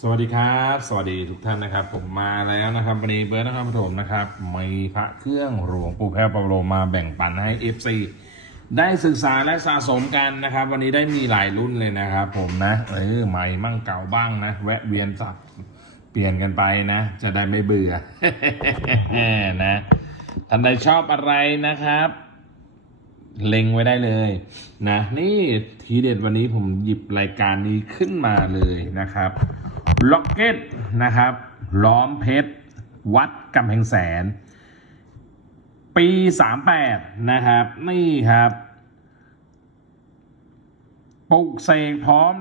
สวัสดีครับ สวัสดีทุกท่านนะครับ ผมมาแล้วนะครับวันนี้เบิร์ดนครปฐมนะครับมีพระเครื่องหลวงปู่แพ้วปาโลมาแบ่งปันให้ FC ได้ศึกษาและสะสมกันนะครับ วันนี้ได้มีหลายรุ่นเลยนะครับ ผมนะเออใหม่มั่งเก่าบ้างนะ แวะเวียนสับเปลี่ยนกันไปนะ จะได้ไม่เบื่อนะท่านใดชอบอะไรนะครับเล็งไว้ได้เลยนะ นี่ทีเด็ดวันนี้ผมหยิบรายการนี้ขึ้นมาเลยนะครับ ล็อกเก็ตนะครับ ล้อมเพชร วัดกำแพงแสน ปี 38 นะครับ นี่ครับปลุกเสกพร้อม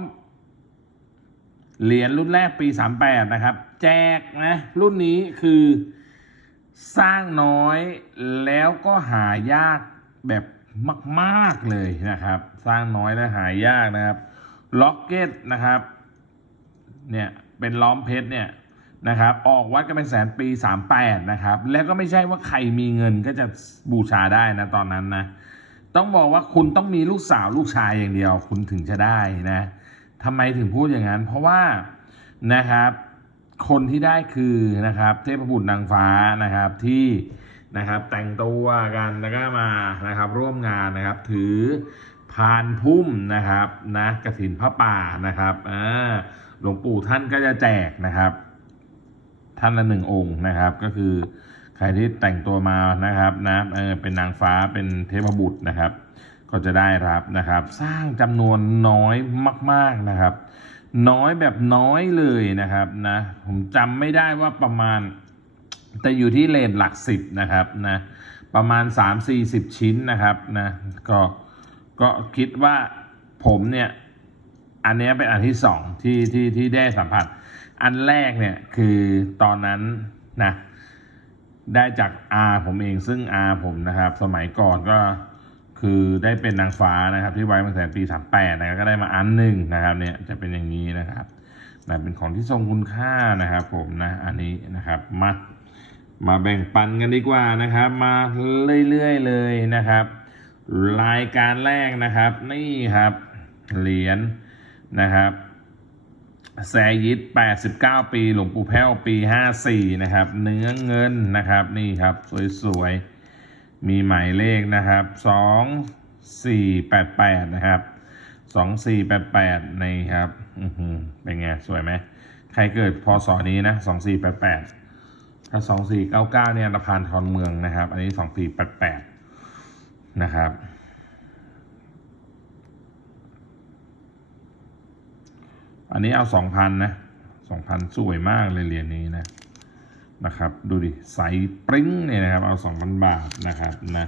เหรียญรุ่นแรกปี 38 นะครับ แจกนะ รุ่นนี้คือสร้างน้อยแล้วก็หายากแบบมาก ๆ เลยนะครับ สร้างน้อยและหายากนะครับ ล็อกเก็ตนะครับ เนี่ย เป็นล้อมเพชรเนี่ยนะครับออกวัดกันเป็นแสนปี 38 นะครับ แล้วก็ไม่ใช่ว่าใครมีเงินก็จะบูชาได้นะตอนนั้นนะ ต้องบอกว่าคุณต้องมีลูกสาวลูกชายอย่างเดียว คุณถึงจะได้นะทำไมถึงพูดอย่างนั้น เพราะว่านะครับ คนที่ได้คือนะครับ เทพบุตรนางฟ้านะครับที่นะครับแต่งตัวกันแล้วก็มานะครับร่วมงานนะครับ ถือพานพุ่มนะครับนะกระถินพระป่านะครับอ่า ลวงปู่ท่านก็จะแจกนะครับ ท่านละหนึ่งองค์นะครับ ก็คือใครที่แต่งตัวมานะครับนะเออเป็นนางฟ้าเป็นเทพบุตรนะครับ ก็จะได้รับนะครับ สร้างจำนวนน้อยมาก ๆนะครับ น้อยแบบน้อยเลยนะครับนะผมจำไม่ได้ว่าประมาณ แต่อยู่ที่เลทหลักสิบนะครับนะประมาณ 3 4 0 ชิ้นนะครับนะก็ก็คิดว่าผมเนี่ย อันนี้เป็นอันที่สองที่ที่ที่ได้สัมผัส อันแรกเนี่ยคือตอนนั้นนะได้จากอาผมเองซึ่งอาผมนะครับ สมัยก่อนก็คือได้เป็นนางฟ้านะครับ ที่ไว้มาแสนปีสามแปดนะก็ได้มาอันหนึ่งนะครับเนี่ยจะเป็นอย่างนี้นะครับนะเป็นของที่ทรงคุณค่านะครับ ผมนะอันนี้นะครับมามาแบ่งปันกันดีกว่านะครับ มาเรื่อยๆเลยนะครับ รายการแรกนะครับ นี่ครับเหรียญ นะครับแซยิด89 ปี หลวงปู่แพ้วปี 54 นะครับ เนื้อเงินนะครับ นี่ครับ สวยๆ มีหมายเลขนะครับ 2488 นะครับ 2488นี่ครับ อือหือเป็นไง สวยไหม ใครเกิดพศนี้นะ 2488 ถ้า 2499 เนี่ยระพานทอนเมืองนะครับ อันนี้ 2488 นะครับ อันนี้เอาสองพันนะสองพันสวยมากเลยเหรียญนี้นะนะครับ ดูดิใสปริ้งเนี่ยนะครับ เอาสองพันบาทนะครับนะ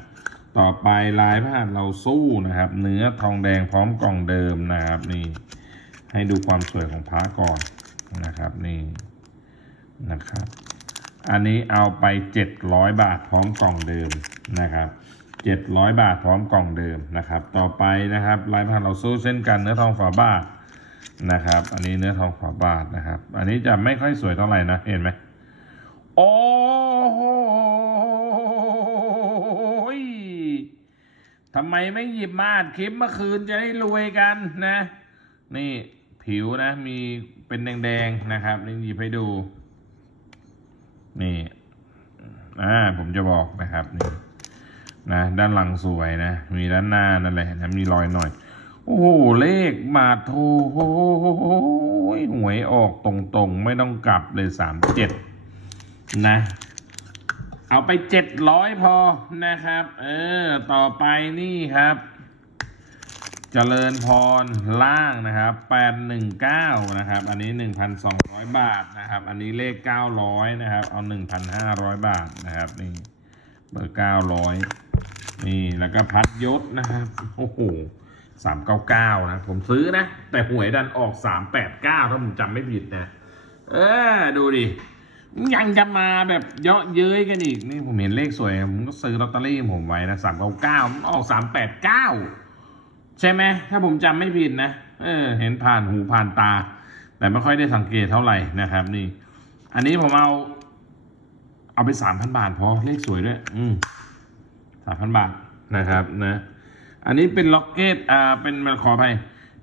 ต่อไปลายพระหัตถ์เราสู้นะครับ เนื้อทองแดงพร้อมกล่องเดิมนะครับนี่ให้ดูความสวยของพระก่อนนะครับนี่นะครับ อันนี้เอาไปเจ็ดร้อยบาทพร้อมกล่องเดิมนะครับเจ็ดร้อยบาทพร้อมกล่องเดิมนะครับ ต่อไปนะครับลายพระหัตถ์เราสู้เช่นกันเนื้อทองฝาบาท นะครับ อันนี้เนื้อทองฝาบาทนะครับ อันนี้จะไม่ค่อยสวยเท่าไหร่นะเห็นไหมโอ้โหยทำไมไม่หยิบมาอัดคลิปเมื่อคืนจะได้รวยกันนะ นี่ผิวนะมีเป็นแดงๆนะครับนี่หยิบให้ดู นี่อ่าผมจะบอกนะครับนี่นะด้านหลังสวยนะ มีด้านหน้านั่นแหละนะมีรอยหน่อย โอ้โหเลขมาโทโอ้ยหวยออกตรงๆ ไม่ต้องกลับเลยสามเจ็ดนะ เอาไปเจ็ดร้อยพอนะครับ เออ ต่อไปนี่ครับเจริญพรล่างนะครับแปดหนึ่งเก้านะครับ อันนี้หนึ่งพันสองร้อยบาทนะครับ อันนี้เลขเก้าร้อยนะครับ เอาหนึ่งพันห้าร้อยบาทนะครับนี่เบอร์เก้าร้อยนี่แล้วก็พัดยศนะครับ โอ้โห สามเก้าเก้านะ ผมซื้อนะ แต่หวยดันออกสามแปดเก้าถ้าผมจำไม่ผิดนะ เออ ดูดิ ยังจะมาแบบเยาะเย้ยกันอีก นี่ผมเห็นเลขสวย ผมก็ซื้อลอตเตอรี่ผมไว้นะสามเก้าเก้าออกสามแปดเก้าใช่ไหม ถ้าผมจำไม่ผิดนะ เออ เห็นผ่านหูผ่านตา แต่ไม่ค่อยได้สังเกตเท่าไหร่นะครับ นี่ อันนี้ผมเอา เอาไปสามพันบาทพอเลขสวยด้วย อืมสามพันบาทนะครับนะ อันนี้เป็นล็อกเก็ตอ่าเป็นขอไป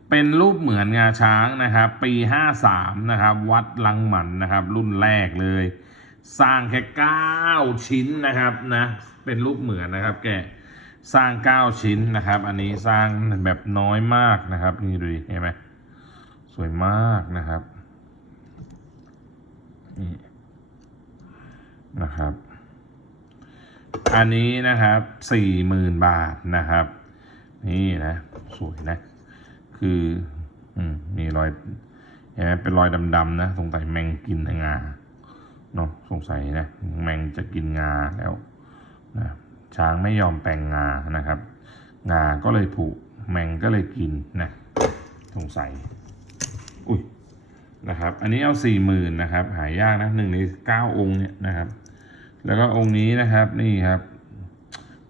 เป็นเป็นรูปเหมือนงาช้างนะครับ ปีห้าสามนะครับ วัดลังหมันนะครับ รุ่นแรกเลย สร้างแค่เก้าชิ้นนะครับนะเป็นรูปเหมือนนะครับ แกสร้างเก้าชิ้นนะครับ อันนี้สร้างแบบน้อยมากนะครับ นี่ดูดิเห็นไหมสวยมากนะครับนี่นะครับ อันนี้นะครับสี่หมื่นบาทนะครับ นี่นะ สวยนะ คืออืมมีรอยเห็นไหมเป็นรอยดำๆนะ สงสัยแมงกินงาเนาะสงสัยนะแมงจะกินงาแล้วนะช้างไม่ยอมแปลงงานะครับ งาก็เลยผุแมงก็เลยกินนะสงสัยอุ้ยนะครับ อันนี้เอาสี่หมื่นนะครับ หายากนะหนึ่งในเก้าองค์เนี่ยนะครับ แล้วก็องค์นี้นะครับนี่ครับ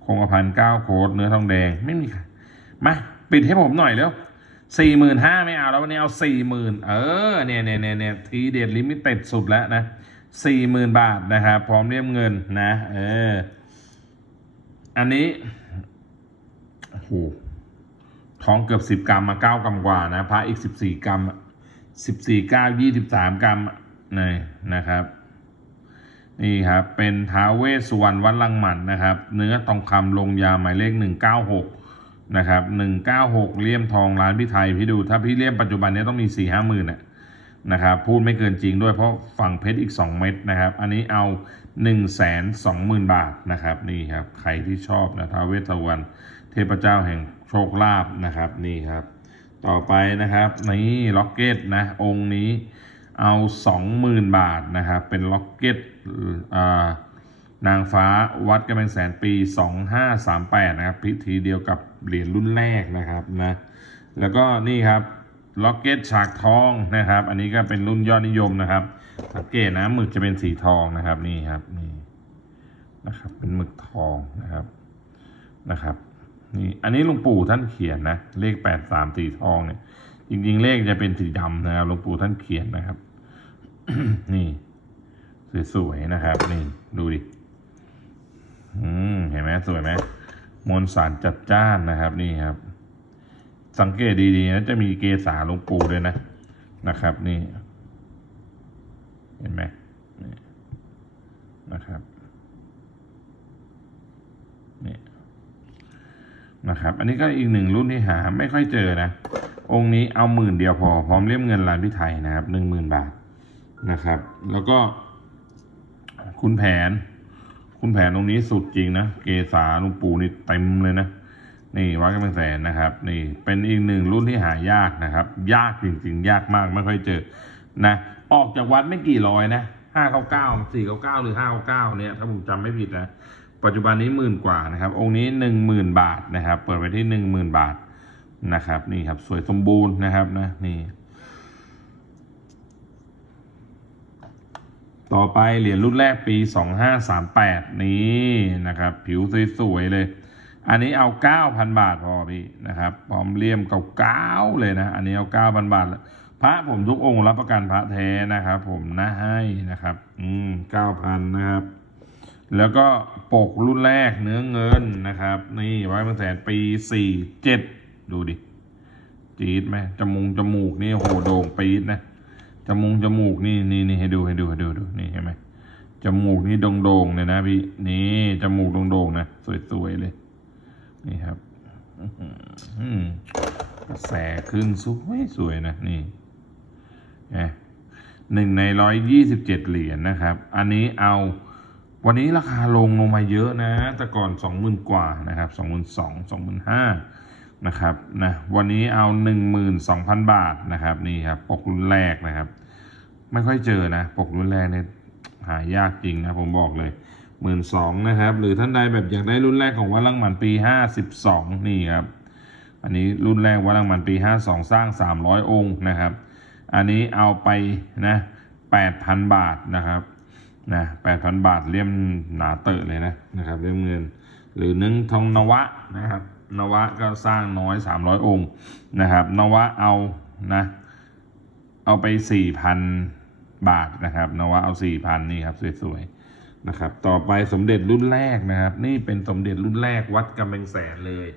คงกระพันเก้าโคดเนื้อทองแดงไม่มีค่ะ มาปิดให้ผมหน่อยเร็วสี่หมื่นห้าไม่เอาแล้ววันนี้เอาสี่หมื่นเออเนี่ยเนี่ยเนี่ยเนี่ยทีเด็ดลิมิเต็ดสุดแล้วนะสี่หมื่นบาทนะครับพร้อมเรียมเงินนะเอออันนี้โอ้โหทองเกือบสิบกรัมมาเก้ากรัมกว่านะพระอีกสิบสี่กรัมสิบสี่เก้ายี่สิบสามกรัมนี่นะครับ นี่ครับ เป็นท้าวเวสสุวรรณวัดลังหมันนะครับ เนื้อทองคำลงยาหมายเลข196น นะครับ196เลี่ยมทองร้านพี่ไทยพี่ดู ถ้าพี่เลี่ยมปัจจุบันนี้ต้องมี4 5หมื่นนะครับพูดไม่เกินจริงด้วยเพราะฝั่งเพชรอีก 2 เม็ดนะครับ อันนี้เอา 1 2 0 0 0 0 บาทนะครับนี่ครับใครที่ชอบนะท้าเวสวรรณเทพเจ้าแห่งโชคลาภนะครับนี่ครับต่อไปนะครับนี่ล็อกเก็ตนะองค์นี้เอา 20,000 บาทนะครับเป็นล็อกเก็ตอ่า นางฟ้าวัดกำแพงแสนปี 2538 นะครับ พิธีเดียวกับเหรียญรุ่นแรกนะครับนะแล้วก็นี่ครับล็อกเก็ตฉากทองนะครับ อันนี้ก็เป็นรุ่นยอดนิยมนะครับ สังเกตนะหมึกจะเป็นสีทองนะครับนี่ครับนี่นะครับ เป็นหมึกทองนะครับนะครับนี่อันนี้หลวงปู่ท่านเขียนนะเลข83สีทองเนี่ย จริง ๆ เลขจะเป็นสีดำนะครับหลวงปู่ท่านเขียนนะครับ นี่สวยๆนะครับ นี่ดูดิ อืมเห็นไหมสวยไหมมวลสารจัดจ้านนะครับนี่ครับ สังเกตดีๆนะจะมีเกสาลงปูด้วยนะนะครับ นี่ เห็นไหมนี่นะครับนี่นะครับ อันนี้ก็อีกหนึ่งรุ่นที่หาไม่ค่อยเจอนะ องค์นี้เอาหมื่นเดียวพอพร้อมเลี่ยมเงินร้านพี่ไทยนะครับหนึ่งหมื่นบาทนะครับ แล้วก็คุณแผน คุณแผนตรงนี้สุดจริงนะ เกษาหลุงปู่นี่เต็มเลยนะ นี่วัดกำแพงแสนนะครับ นี่เป็นอีกหนึ่งรุ่นที่หายากนะครับ ยากจริงๆ ยากมากไม่ค่อยเจอนะ ออกจากวัดไม่กี่ร้อยนะห้าเก้าเก้าสี่เก้าเก้าหรือห้าเก้าเก้าเนี่ยถ้าผมจำไม่ผิดนะ ปัจจุบันนี้หมื่นกว่านะครับ องค์นี้หนึ่งหมื่นบาทนะครับ เปิดไว้ที่หนึ่งหมื่นบาทนะครับ นี่ครับ สวยสมบูรณ์นะครับนะนี่ ต่อไปเหรียญรุ่นแรกปี 2538 นี้นะครับ ผิวสวยๆเลย อันนี้เอา 9,000 บาทพอพี่นะครับพร้อมเลี่ยมเก่าๆเลยนะ อันนี้เอา 9,000 บาท พระผมทุกองค์รับประกันพระแท้นะครับ ผมนะให้นะครับ อืม9,000 นะครับ แล้วก็ปกรุ่นแรกเนื้อเงินนะครับ นี่ไว้เมื่อแสนปี 47 ดูดิ จี๊ดไหมจมูกจมูกนี่โหโด่งปี๊ดนะ จมูกจมูกนี่นี่นี่ให้ดูให้ดูให้ดูดูนี่เห็นไหมจมูกนี่โด่งๆเลยนะพี่นี่จมูกโด่งๆนะสวยๆเลย นี่ครับอื้อหือกระแสขึ้นสวยสวยนะนี่ไหมหนึ่งในร้อยยี่สิบเจ็ดเหรียญนะครับ อันนี้เอา วันนี้ราคาลงลงมาเยอะนะ แต่ก่อนสองหมื่นกว่านะครับสองหมื่นสองสองหมื่นห้า นะครับนะวันนี้เอาหนึ่งหมื่นสองพันบาทนะครับนี่ครับปกรุ่นแรกนะครับ ไม่ค่อยเจอนะ ปกรุ่นแรกเนี่ยหายากจริงนะผมบอกเลยหมื่นสองนะครับ หรือท่านใดแบบอยากได้รุ่นแรกของวัดลังหมันปีห้าสิบสองนี่ครับ อันนี้รุ่นแรกวัดลังหมันปีห้าสองสร้างสามร้อยองค์นะครับ อันนี้เอาไปนะแปดพันบาทนะครับนะแปดพันบาทเลี่ยมหนาเตอะเลยนะนะครับเลี่ยมเงิน หรือนึ่งทองนวะนะครับ นวะก็สร้างน้อยสามร้อยองค์นะครับ นวะเอานะ เอาไปสี่พันบาทนะครับ นวะเอาสี่พันนี่ครับสวยๆนะครับ ต่อไปสมเด็จรุ่นแรกนะครับ นี่เป็นสมเด็จรุ่นแรกวัดกำแพงแสนเลย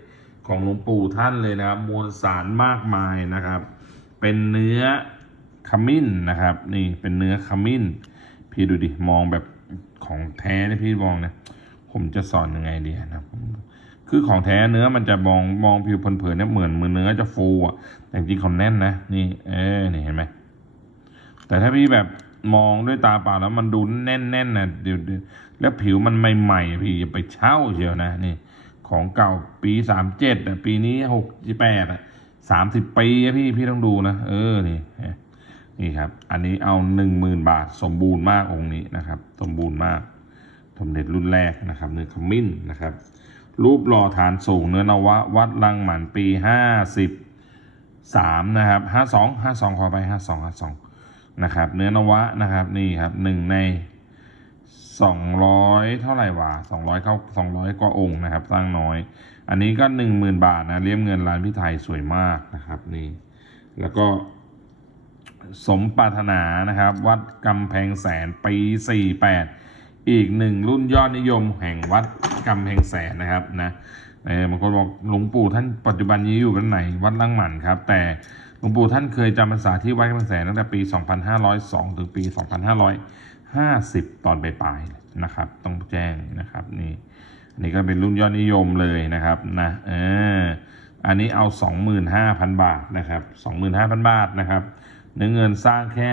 ของหลวงปู่ท่านเลยนะครับ มวลสารมากมายนะครับ เป็นเนื้อขมิ้นนะครับ นี่เป็นเนื้อขมิ้น พี่ดูดิ มองแบบของแท้นะพี่มองนะ ผมจะสอนยังไงดีนะผม คือของแท้เนื้อมันจะมองมองผิวเผินๆเนี่ยเหมือนมือเนื้อจะฟูอะแต่จริงเขาแน่นนะนี่ เออนี่เห็นไหมแต่ถ้าพี่แบบมองด้วยตาเปล่าแล้วมันดูแน่นๆนะเดี๋ยวเดี๋ยวแล้วผิวมันใหม่ๆพี่อย่าไปเช่าเชียวนะนี่ ของเก่าปีสามเจ็ดอะปีนี้หกแปดอะสามสิบปีอะพี่พี่ต้องดูนะเออนี่นี่ครับ อันนี้เอาหนึ่งหมื่นบาท สมบูรณ์มากองค์นี้นะครับ สมบูรณ์มากสมเด็จรุ่นแรกนะครับเนื้อขมิ้นนะครับ รูปหล่อฐานสูงเนื้อนวะ วัดลังหมันปีห้าสิบสามนะครับห้าสองห้าสองขอไปห้าสองห้าสองนะครับ เนื้อนวะนะครับนี่ครับหนึ่งในสองร้อยเท่าไหร่วะสองร้อยเข้าสองร้อยกว่าองค์นะครับ สร้างน้อย อันนี้ก็หนึ่งหมื่นบาทนะเลี่ยมเงินร้านพี่ไทยสวยมากนะครับนี่แล้วก็สมปรารถนานะครับ วัดกำแพงแสนปี 48 อีกหนึ่งรุ่นยอดนิยมแห่งวัดกำแพงแสนนะครับนะเออบางคนบอกหลวงปู่ท่านปัจจุบันนี้อยู่กันไหนวัดลังหมันครับ แต่หลวงปู่ท่านเคยจำพรรษาที่วัดกำแพงแสนตั้งแต่ปี 2502 ถึงปี 2550 ตอนปลายๆนะครับ ต้องแจ้งนะครับนี่นนี้ก็เป็นรุ่นยอดนิยมเลยนะครับนะเอออันนี้เอา 25,000 บาทนะครับ 25,000 บาทนะครับเนื้อเงินสร้างแค่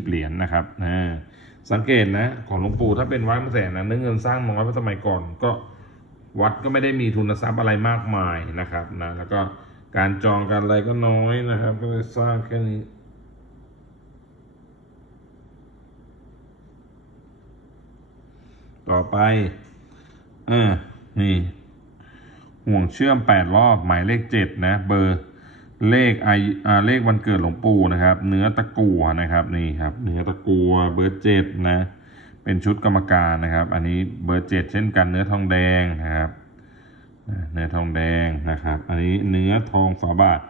120 เหรียญนะครับนะ สังเกตนะของหลวงปู่ถ้าเป็นวัดพระแสนนะเนื้อเงินสร้างน้อยเพราะสมัยก่อนก็วัดก็ไม่ได้มีทุนทรัพย์อะไรมากมายนะครับนะแล้วก็การจองการอะไรก็น้อยนะครับ ก็เลยสร้างแค่นี้ต่อไป เออ นี่ ห่วงเชื่อมแปดรอบ หมายเลขเจ็ดนะ เบอร์ เลขไออเลขวันเกิดหลวงปู่นะครับ เนื้อตะกัวนะครับนี่ครับ เนื้อตะกัวเบอร์เจ็ดนะ เป็นชุดกรรมการนะครับ อันนี้เบอร์เจ็ดเช่นกันเนื้อทองแดงนะครับเนื้อทองแดงนะครับ อันนี้เนื้อทองฝาบาท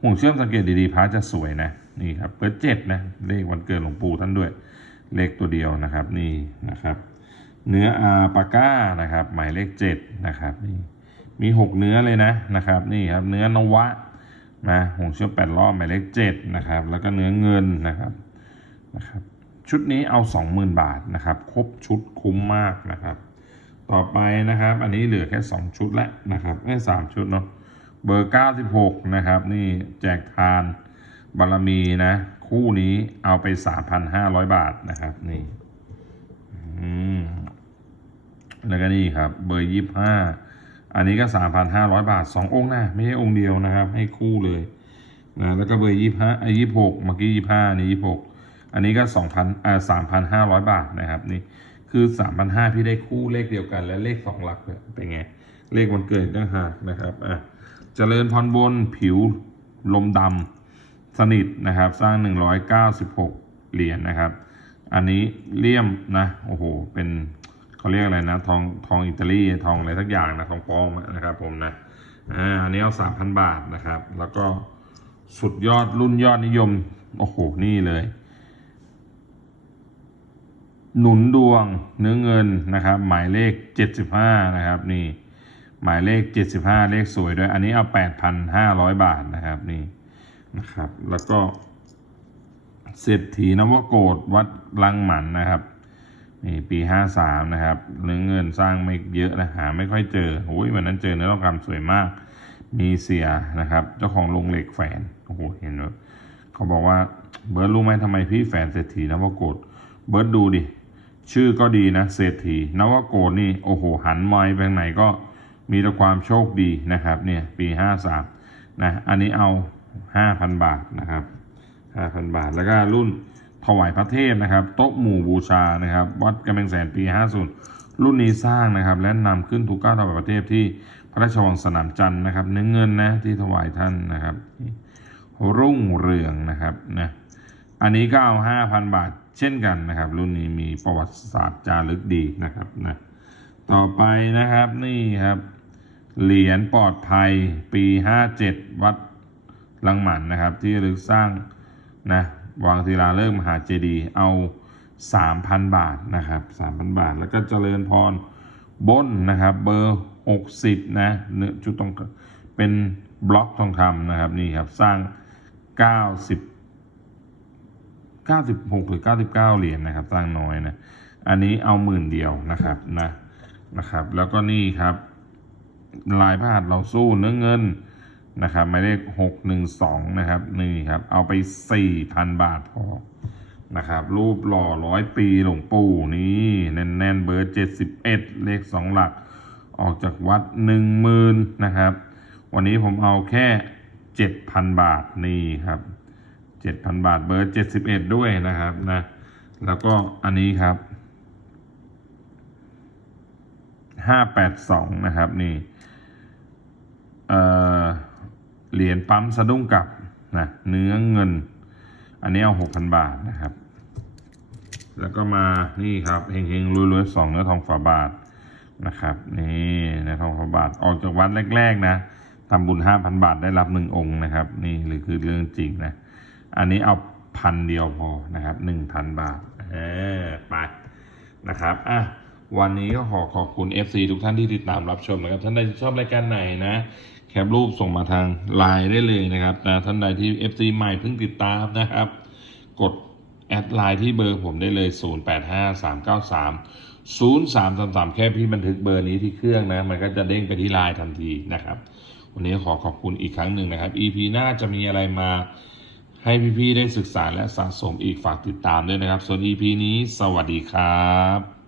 ห่วงเชื่อมสังเกตดีๆพระจะสวยนะนี่ครับเบอร์เจ็ดนะเลขวันเกิดหลวงปู่ท่านด้วย เลขตัวเดียวนะครับนี่นะครับ เนื้ออาปาก้านะครับ หมายเลขเจ็ดนะครับนี่มีหกเนื้อเลยนะนะครับ นี่ครับเนื้อนวะ นะหงเชือกแปดรอบหมายเลขเจ็ดนะครับ แล้วก็เนื้อเงินนะครับนะครับชุดนี้เอาสองหมื่นบาทนะครับ ครบชุดคุ้มมากนะครับ ต่อไปนะครับ อันนี้เหลือแค่สองชุดแล้วนะครับไม่สามชุดเนาะเบอร์เก้าสิบหกนะครับ นี่แจกทานบารมีนะ คู่นี้เอาไปสามพันห้าร้อยบาทนะครับ นี่อืมแล้วก็นี่ครับ เบอร์ยี่ห้า อันนี้ก็สามพันห้าร้อยบาทสององค์นะไม่ใช่องค์เดียวนะครับ ให้คู่เลยนะแล้วก็เบอร์ยี่ห้าไอ้ยี่หกเมื่อกี้ยี่ห้านี่ยี่หกอันนี้ก็สองพันอ่าสามพันห้าร้อยบาทนะครับนี่คือสามพันห้าพี่ได้คู่เลขเดียวกัน และเลขสองหลักเนี่ยเป็นไง เลขวันเกิดต่างหากนะครับอะเจริญพรบนผิวลมดำสนิทนะครับ สร้างหนึ่งร้อยเก้าสิบหกเหรียญนะครับ อันนี้เลี่ยมนะโอ้โหเป็น เขาเรียกอะไรนะ ทองทองอิตาลีทองอะไรสักอย่างนะทองปลอมนะครับผมนะอ่าอันนี้เอาสามพันบาทนะครับ แล้วก็สุดยอดรุ่นยอดนิยม โอ้โห นี่เลย หนุนดวงเนื้อเงินนะครับ หมายเลขเจ็ดสิบห้านะครับ นี่ หมายเลขเจ็ดสิบห้าเลขสวยด้วย อันนี้เอาแปดพันห้าร้อยบาทนะครับ นี่นะครับ แล้วก็เศรษฐีนวโกดวัดลังหมันนะครับ นี่ปีห้าสามนะครับเนื้อเงินสร้างไม่เยอะนะหาไม่ค่อยเจอโอ้ยวันนั้นเจอเนื้อทองคำสวยมาก มีเสียนะครับ เจ้าของโรงเหล็กแฝนโอ้โหเห็นไหมเขาบอกว่าเบิร์ดรู้ไหมทำไมพี่แฝนเศรษฐีนวโกดเบิร์ดดูดิ ชื่อก็ดีนะเศรษฐีนวโกดนี่โอ้โหหันไม้ไปทางไหนก็มีแต่ความโชคดีนะครับเนี่ยปีห้าสามนะอันนี้เอาห้าพันบาทนะครับห้าพันบาทแล้วก็รุ่น ถวายพระเทพนะครับโต๊ะหมู่บูชานะครับ วัดกำแพงแสนปี 50 รุ่นนี้สร้างนะครับ และนำขึ้นทุกเก้าถวายพระเทพที่พระราชวังสนามจันทร์นะครับ เนื้อเงินนะที่ถวายท่านนะครับ รุ่งเรืองนะครับนะอันนี้ก็เอา5,000บาทเช่นกันนะครับ รุ่นนี้มีประวัติศาสตร์จารึกดีนะครับนะต่อไปนะครับนี่ครับ เหรียญปลอดภัยปี 57 วัดลังหมันนะครับ ที่ระลึกสร้างนะ วางศิลาฤกษ์มหาเจดีย์เอา 3,000 บาทนะครับ 3,000 บาท แล้วก็เจริญพรบนนะครับ เบอร์หกสิบนะเนื้อจุดตรงเป็นบล็อกทองคำนะครับนี่ครับสร้างเก้าสิบเก้าสิบหกหรือเก้าสิบเก้าเหรียญนะครับสร้างน้อยนะ อันนี้เอาหมื่นเดียวนะครับนะนะครับ แล้วก็นี่ครับ ลายพาดเราสู้เนื้อเงิน นะครับหมายเลขหกหนึ่งสองนะครับนี่ครับเอาไปสี่พันบาทพอนะครับรูปหล่อร้อยปีหลวงปู่นี่แน่นๆเบอร์เจ็ดสิบเอ็ดเลขสองหลัก ออกจากวัดหนึ่งหมื่นนะครับ วันนี้ผมเอาแค่เจ็ดพันบาทนี่ครับเจ็ดพันบาทเบอร์เจ็ดสิบเอ็ดด้วยนะครับนะแล้วก็อันนี้ครับห้าแปดสองนะครับนี่เอ่อ เหรียญปั๊มสะดุ้งกลับนะเนื้อเงิน อันนี้เอาหกพันบาทนะครับ แล้วก็มานี่ครับเฮงเฮงรวยรวยๆสองเนื้อทองฝาบาทนะครับนี่เนื้อทองฝาบาทออกจากวัดแรก ๆ นะทำบุญห้าพันบาทได้รับหนึ่งองค์นะครับ นี่หรือคือเรื่องจริงนะ อันนี้เอาพันเดียวพอนะครับหนึ่งพันบาทเออไปนะครับอะวันนี้ก็ขอขอบคุณ FC ทุกท่านที่ติดตามรับชมนะครับ ท่านใดชอบรายการไหนนะ แคปรูปส่งมาทางไลน์ได้เลยนะครับนะท่านใดที่ FC ใหม่เพิ่งติดตามนะครับ กดแอดไลน์ที่เบอร์ผมได้เลย 085393 0333 แค่พี่บันทึกเบอร์นี้ที่เครื่องนะ มันก็จะเด้งไปที่ไลน์ทันทีนะครับ วันนี้ขอขอบคุณอีกครั้งหนึ่งนะครับ EP หน้าจะมีอะไรมาให้พี่ๆได้ศึกษาและสะสมอีกฝากติดตามด้วยนะครับ ส่วน EP นี้สวัสดีครับ